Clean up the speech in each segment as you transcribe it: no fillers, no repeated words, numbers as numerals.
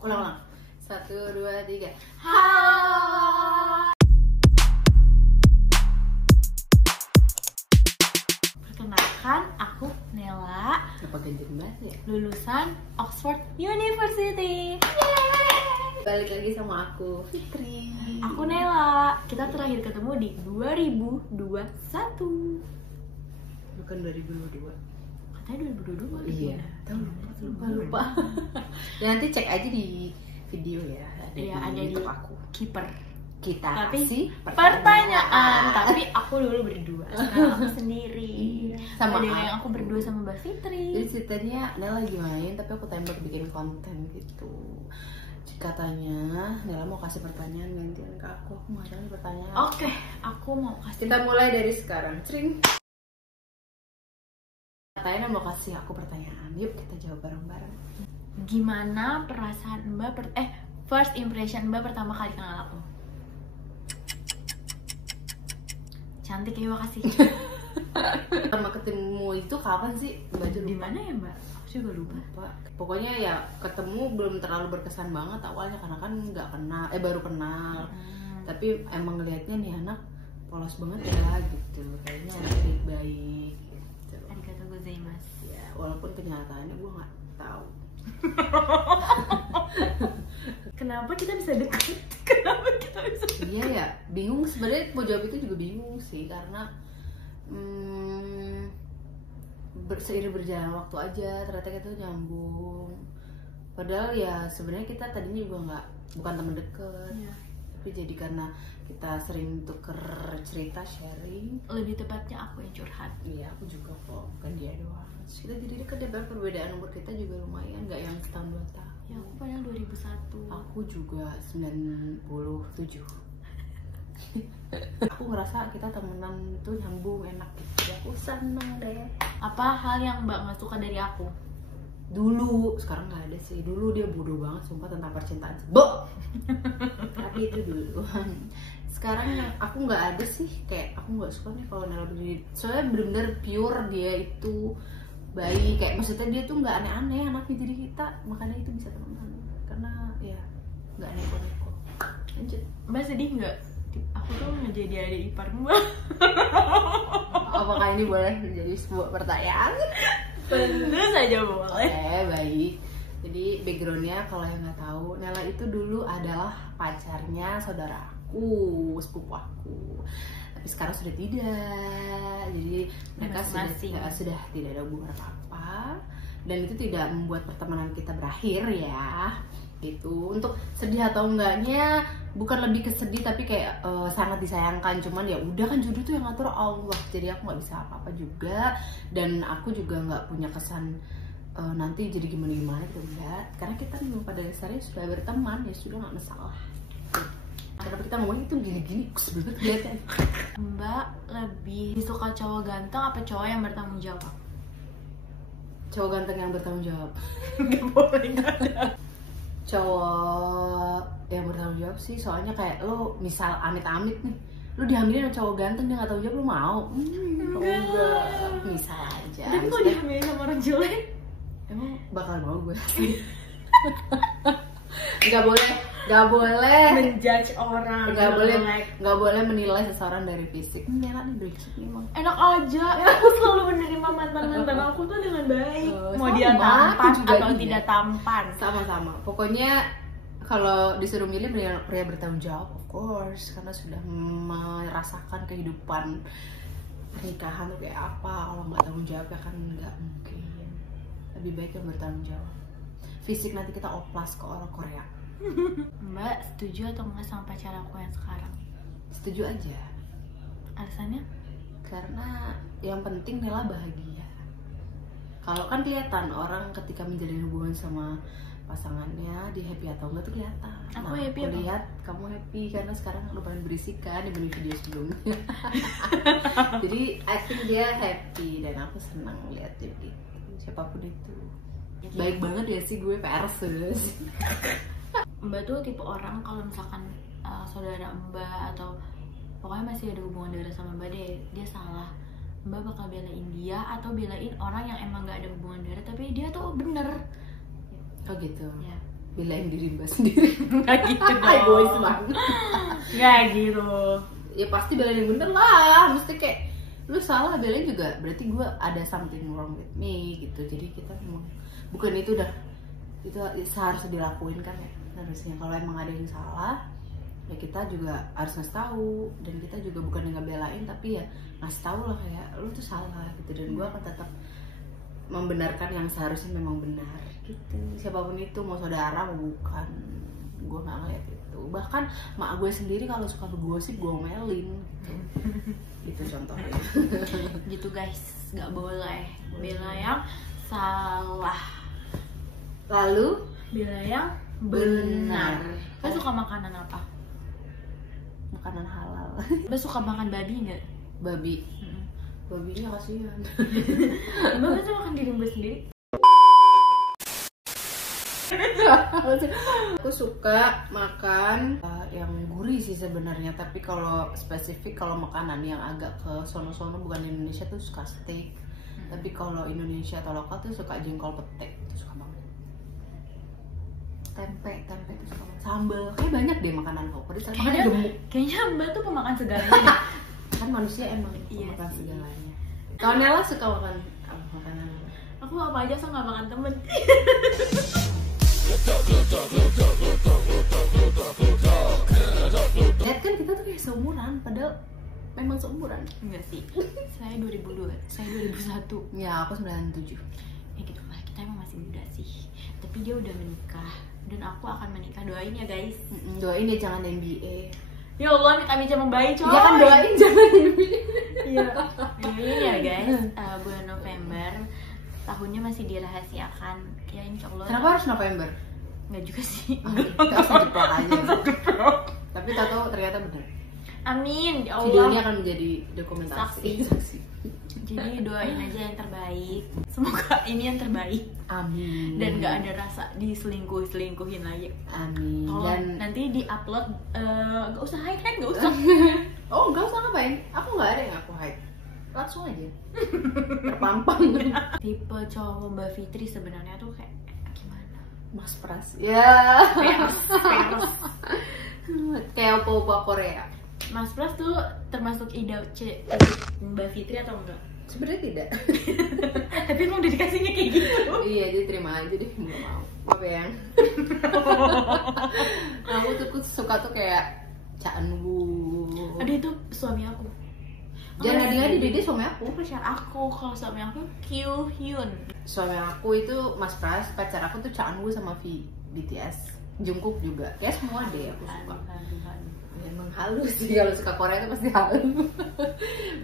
Ulang. 1, 2, 3. Halo. Perkenalkan, aku Nela. Apa gantiin bahasa ya? Lulusan Oxford University. Balik lagi sama aku, Fitri. Aku Nela. Kita terakhir ketemu di 2021. Bukan 2022. Katanya 2022. Iya. Lupa. Ya nanti cek aja di video ya. Iya, ada di YouTube aku. Kiper. Kita Tapi kasih pertanyaan. Tapi aku dulu berdua. Sekarang aku sendiri. Sama ada aku. yang aku berdua sama Mbak Fitri. Jadi ceritanya Nela lagi main, tapi aku tembak bikin konten gitu. Katanya Nela mau kasih pertanyaan gantian ke aku mau kasih pertanyaan. Oke, aku mau kasih. Kita mulai dari sekarang. Cring. Katanya mau kasih aku pertanyaan. Yuk kita jawab bareng-bareng. Gimana perasaan Mbak first impression Mbak pertama kali kenal aku? Cantik ya, makasih. Pertama ketemu itu kapan sih? Baju Di mana ya Mbak? Aku juga lupa. Pokoknya ya ketemu belum terlalu berkesan banget awalnya karena kan nggak kenal, baru kenal. Tapi emang ngelihatnya nih anak polos banget ya gitu. Kayaknya anak baik gitu. Arigatou gozaimasu. Ya, walaupun kenyataannya gue nggak tahu. Kenapa kita bisa deket? Kenapa kita bisa? Iya ya, bingung sebenarnya mau jawab itu juga bingung sih karena seiring berjalan waktu aja ternyata kita tuh nyambung. Padahal ya sebenarnya kita tadinya juga bukan teman deket, Ya. tapi jadi karena kita sering tuker cerita sharing. Lebih tepatnya aku yang curhat. Iya aku juga kok, bukan dia doang. Terus kita jadi deket ya, perbedaan umur kita juga lumayan, nggak yang setahun 2 tahun. Ya aku padahal 2001. Aku juga 97. Aku ngerasa kita temenan tuh nyambung enak gitu. Aku seneng deh. Apa hal yang Mbak nggak suka dari aku? Dulu, sekarang nggak ada sih. Dulu dia bodoh banget sumpah tentang percintaan. Bo. Tapi itu dulu. Sekarang yang aku nggak ada sih, kayak aku nggak suka nih kalau Nela berdiri. Soalnya bener-bener pure dia itu baik, kayak maksudnya dia tuh nggak aneh-aneh anaknya, jadi kita makanya itu bisa temenan karena ya nggak neko-neko. Lanjut. Mbak sedih nggak? Aku tuh menjadi adik ipar Mbak. Apakah ini boleh menjadi sebuah pertanyaan? Tentu saja boleh. Baik. Jadi backgroundnya kalau yang nggak tahu, Nela itu dulu adalah pacarnya saudaraku, sepupu aku. Tapi sekarang sudah tidak. Jadi mereka sudah tidak ada hubungan apa-apa. Dan itu tidak membuat pertemanan kita berakhir ya. Gitu. Untuk sedih atau enggaknya bukan lebih ke sedih tapi kayak sangat disayangkan, cuman ya udah kan jodoh tuh yang ngatur Allah, jadi aku nggak bisa apa-apa juga, dan aku juga nggak punya kesan nanti jadi gimana gitu enggak, karena kita memang pada dasarnya sudah berteman ya sudah, nggak masalah. Kenapa kita ngomongin itu gini-gini sebelum kelihatan. Mbak lebih suka cowok ganteng apa cowok yang bertanggung jawab? Cowok ganteng yang bertanggung jawab. Nggak boleh nggak ada. Cowok yang bertanggung jawab sih, soalnya kayak lo misal amit-amit nih, lo dihamilin sama cowok ganteng dia nggak tahu jawab, lo mau? Enggak, misal aja. Tapi kalau dihamilin sama orang jelek, emang bakal mau gue? Nggak boleh menjudge orang, nggak boleh menilai seseorang dari fisik. Nela nih brengsek nih emang. Enak aja, aku selalu menerima mantan aku tuh dengan baik. Mau dia sama, tampan juga atau gitu. tidak tampan, Sama-sama. Pokoknya kalau disuruh milih pria bertanggung jawab, of course, karena sudah merasakan kehidupan pernikahan tuh kayak apa. Kalau nggak tanggung jawab ya kan nggak mungkin. Lebih baik yang bertanggung jawab. Fisik nanti kita oplas ke orang Korea. Mbak setuju atau enggak sama pacar aku yang sekarang? Setuju aja. Alasannya? Karena yang penting Nela bahagia. Kalau kan kelihatan orang ketika menjalin hubungan sama pasangannya dia happy atau enggak tuh kelihatan. Aku happy apa? Lihat kamu happy karena sekarang lumayan berisik kan dibanding video sebelumnya. Jadi I think dia happy dan aku senang lihat dia gitu. Siapapun itu. Baik banget ya sih gue versus. Mbak tuh tipe orang kalau misalkan saudara Mbak atau pokoknya masih ada hubungan darah sama Mbak deh, dia salah, Mbak bakal belain dia atau belain orang yang emang gak ada hubungan darah tapi dia tuh bener. Oh gitu. Ya. belain diri Mbak sendiri. Nggak gitu dong. Egois banget. Nggak gitu. Ya pasti belain yang bener lah, mesti kayak lu salah belain juga berarti gue ada something wrong with me gitu. Jadi kita memang bukan itu seharusnya dilakuin kan ya, harusnya kalau emang ada yang salah ya kita juga harus ngasih tahu, dan kita juga bukan ngebelain tapi ya ngasih tahu lah kayak lu tuh salah gitu, dan gue akan tetap membenarkan yang seharusnya memang benar gitu, siapapun itu, mau saudara mau bukan, gue nggak ngeliat itu. Bahkan mak gue sendiri kalau suka bergosip gue omelin gitu contohnya. Gitu guys, nggak boleh bela yang salah, Lalu bela yang benar. benar. Mbak suka makanan apa? Makanan halal. Mbak suka makan babi nggak? Babi, babinya kasihan. Mbak bisa makan diri Mbak sendiri? Aku suka makan yang gurih sih sebenarnya, tapi kalau spesifik kalau makanan yang agak ke sono-sono bukan di Indonesia tuh suka steak. Tapi kalau Indonesia atau lokal tuh suka jengkol petek, tuh suka banget. Tempe tuh suka banget. Sambal, kayak banyak deh makanan favorit. Makanya gemuk. Kayaknya Mbak tuh pemakan segalanya deh. Kan manusia emang Iya makan sih. segalanya. Kalau Nela suka makan apa makanan apa? Aku apa aja so nggak makan temen. Lihat kan kita tuh kayak seumuran, padahal memang seumuran. Enggak sih. Saya 2002, saya 2001. Ya aku 97. Ya gitu lah, kita emang masih muda sih. Tapi dia udah menikah dan aku akan menikah, doain ya guys. Doain ya jangan MBA. Ya Allah, minta bija membaik coy. Ya kan doain jangan MBA. Iya. Doain ya guys. Bulan November, tahunnya masih dirahasiakan. Ya insya Allah. Kenapa harus November? Nggak juga sih. Langsung jeplak aja. Tapi tahu ternyata bener. Amin, ya Allah. Video ini akan menjadi dokumentasi. Saksi. Jadi doain aja yang terbaik. Semoga ini yang terbaik. Amin. Dan nggak ada rasa diselingkuhin lagi. Amin. Tolong Dan nanti diupload, nggak usah hide, nggak usah. oh nggak usah ngapain? Aku nggak ada yang aku hide. Langsung aja. Terpampang. Tipe cowok Mbak Fitri sebenarnya tuh kayak gimana? Mas Pras. Ya. Peres. Kayak opa-opa Korea. Mas Pras tuh termasuk ide Mbak Fitri atau enggak? Sebenarnya tidak. Tapi emang udah dikasihnya kayak gitu. Iya, jadi terima aja deh, nggak mau. Apa yang? Aku tuh suka tuh kayak Cak Enwu. Aduh itu suami aku. Jangan ngadi-ngadi, dia suami aku. Pacar aku, kalau suami aku Kyu Hyun. Suami aku itu Mas Pras, pacar aku tuh Cak Enwu sama BTS. Jungkook juga. Ya semua deh aku suka. Emang halus sih, kalau suka Korea itu pasti halus.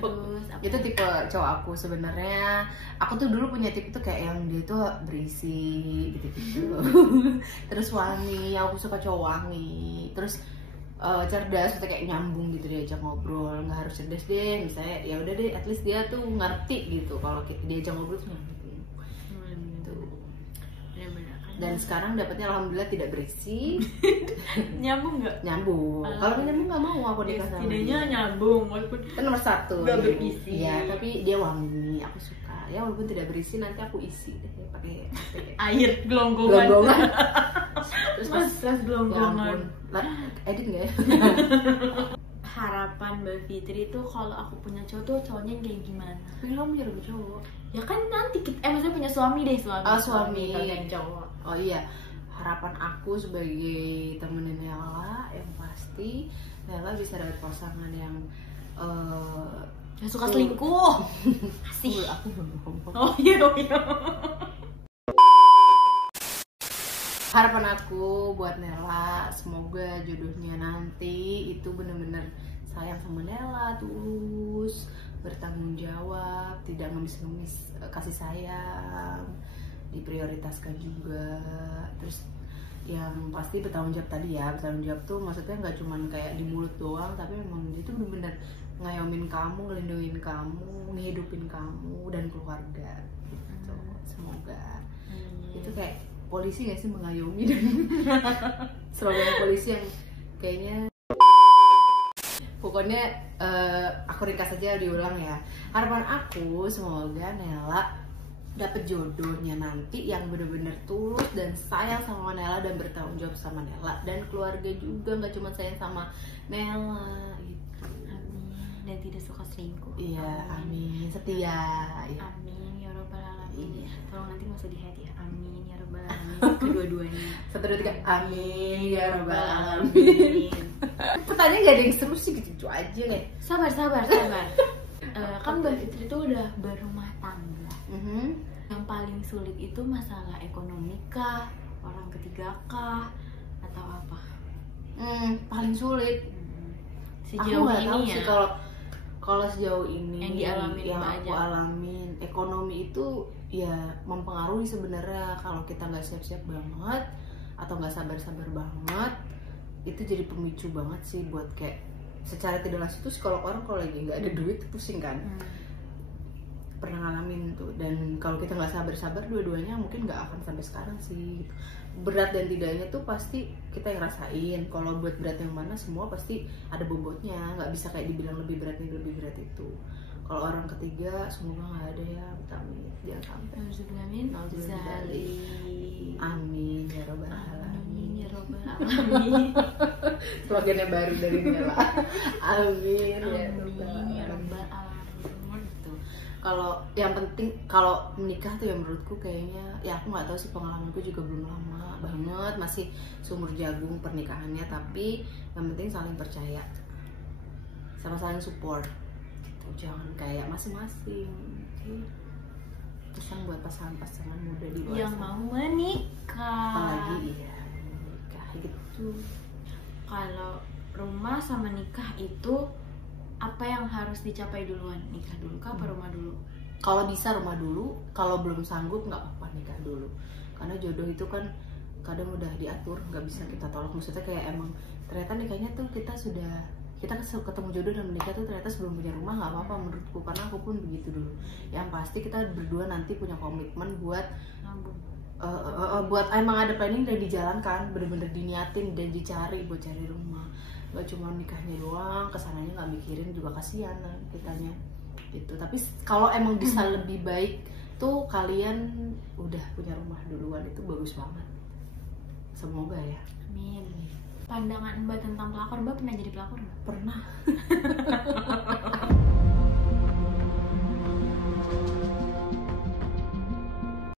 Terus apa? Itu tipe cowok aku sebenarnya. Aku tuh dulu punya tipe tuh kayak yang dia tuh berisi gitu-gitu. Terus wangi, aku suka cowok wangi. Terus cerdas, kita kayak nyambung gitu, diajak ngobrol. Nggak harus cerdas deh, misalnya ya udah deh, at least dia tuh ngerti gitu kalau diajak ngobrol tuh nyambung. Tuh. Bener-bener kan. Dan sekarang dapetnya alhamdulillah tidak berisi. Nyambung nggak? Nyambung. Kalau nyambung nggak mau aku nikah sama Setidaknya dia. nyambung walaupun Kan nomor satu. nggak berisi. Iya, tapi dia wangi, aku suka. Ya walaupun tidak berisi, nanti aku isi deh pakai air gelonggongan. gelonggongan. Terus pas Mas ya gelonggongan. ampun, edit nggak ya? Harapan Mbak Fitri itu kalau aku punya cowok tuh cowoknya yang kayak gimana? Tapi kamu nyuruh cowok. Ya kan nanti kita, maksudnya punya suami deh, suami. Oh, suami. Kalau yang cowok. Oh iya, harapan aku sebagai temenin Nela yang pasti Nela bisa dapat pasangan yang Yang suka selingkuh. Asih. aku belum ngomong. Oh iya. Harapan aku buat Nela, semoga jodohnya nanti itu bener-bener sayang sama Nela, tulus, bertanggung jawab, tidak ngemis-ngemis kasih sayang, diprioritaskan juga. Terus yang pasti bertanggung jawab tadi ya, bertanggung jawab tuh maksudnya nggak cuman kayak di mulut doang, tapi memang dia tuh bener-bener ngayomin kamu, ngelindungin kamu, ngehidupin kamu dan keluarga gitu. Semoga itu kayak polisi gak sih, mengayomi dan slogan polisi yang kayaknya pokoknya aku ringkas aja diulang ya. Harapan aku semoga Nela dapet jodohnya nanti yang bener-bener tulus dan sayang sama Nela dan bertanggung jawab sama Nela, dan keluarga juga, nggak cuma sayang sama Nela gitu. Amin. Dan tidak suka selingkuh. Iya, amin. Setia. Ya. Amin ya robbal alamin. Iya. Tolong nanti nggak usah di-hide ya. Amin ya robbal alamin. Kedua-duanya. 1, 2, 3. Amin ya robbal alamin. Alamin. Pertanyaan gak ada yang seru sih, gitu aja kayak. Sabar. Kan Mbak Fitri tuh udah berumah tangga. Yang paling sulit itu masalah ekonomi kah, orang ketiga kah, atau apa? Paling sulit. Sejauh Aku nggak ini tahu ya. sih kalau sejauh ini Yang dialamin yang Mbak aku aja. alamin, ekonomi itu ya mempengaruhi sebenarnya. Kalau kita nggak siap-siap banget atau nggak sabar-sabar banget, itu jadi pemicu banget sih buat kayak secara tidak langsung tuh psikolog orang kalau lagi nggak ada duit pusing kan. Pernah ngalamin tuh, dan kalau kita nggak sabar-sabar dua-duanya mungkin nggak akan sampai sekarang sih gitu. Berat dan tidaknya tuh pasti kita yang rasain. Kalau buat berat yang mana, semua pasti ada bobotnya, nggak bisa kayak dibilang lebih berat ini lebih berat itu. Kalau orang ketiga semoga nggak ada ya, amit jangan sampai. Nauzubillahin. Amin ya robbal alamin. Amin ya robbal alamin. Slogannya baru dari Nela. Amin ya Amin ya robbal robbal alamin. Tuh. Kalau yang penting kalau menikah tuh ya menurutku kayaknya ya aku nggak tahu sih, pengalamanku juga belum lama banget, masih sumur jagung pernikahannya, tapi yang penting saling percaya sama saling support gitu. Jangan kayak masing-masing. Pesan buat pasangan-pasangan muda di luar Yang sana. mau menikah. Apalagi iya menikah gitu. Kalau rumah sama nikah itu apa yang harus dicapai duluan? Nikah dulu kah apa rumah dulu? Kalau bisa rumah dulu, kalau belum sanggup nggak apa-apa nikah dulu. Karena jodoh itu kan kadang udah diatur, nggak bisa kita tolak. Maksudnya kayak emang ternyata nikahnya tuh kita ketemu jodoh dan menikah tuh ternyata sebelum punya rumah, nggak apa-apa menurutku. Karena aku pun begitu dulu. Yang pasti kita berdua nanti punya komitmen buat Nabung. buat emang ada planning dan dijalankan, bener-bener diniatin dan dicari buat cari rumah. Gak cuma nikahnya doang, kesananya nggak mikirin juga, kasihan lah kitanya gitu. Tapi kalau emang bisa lebih baik tuh kalian udah punya rumah duluan, itu bagus banget. Semoga ya. Amin. Pandangan Mbak tentang pelakor, Mbak pernah jadi pelakor nggak? Pernah.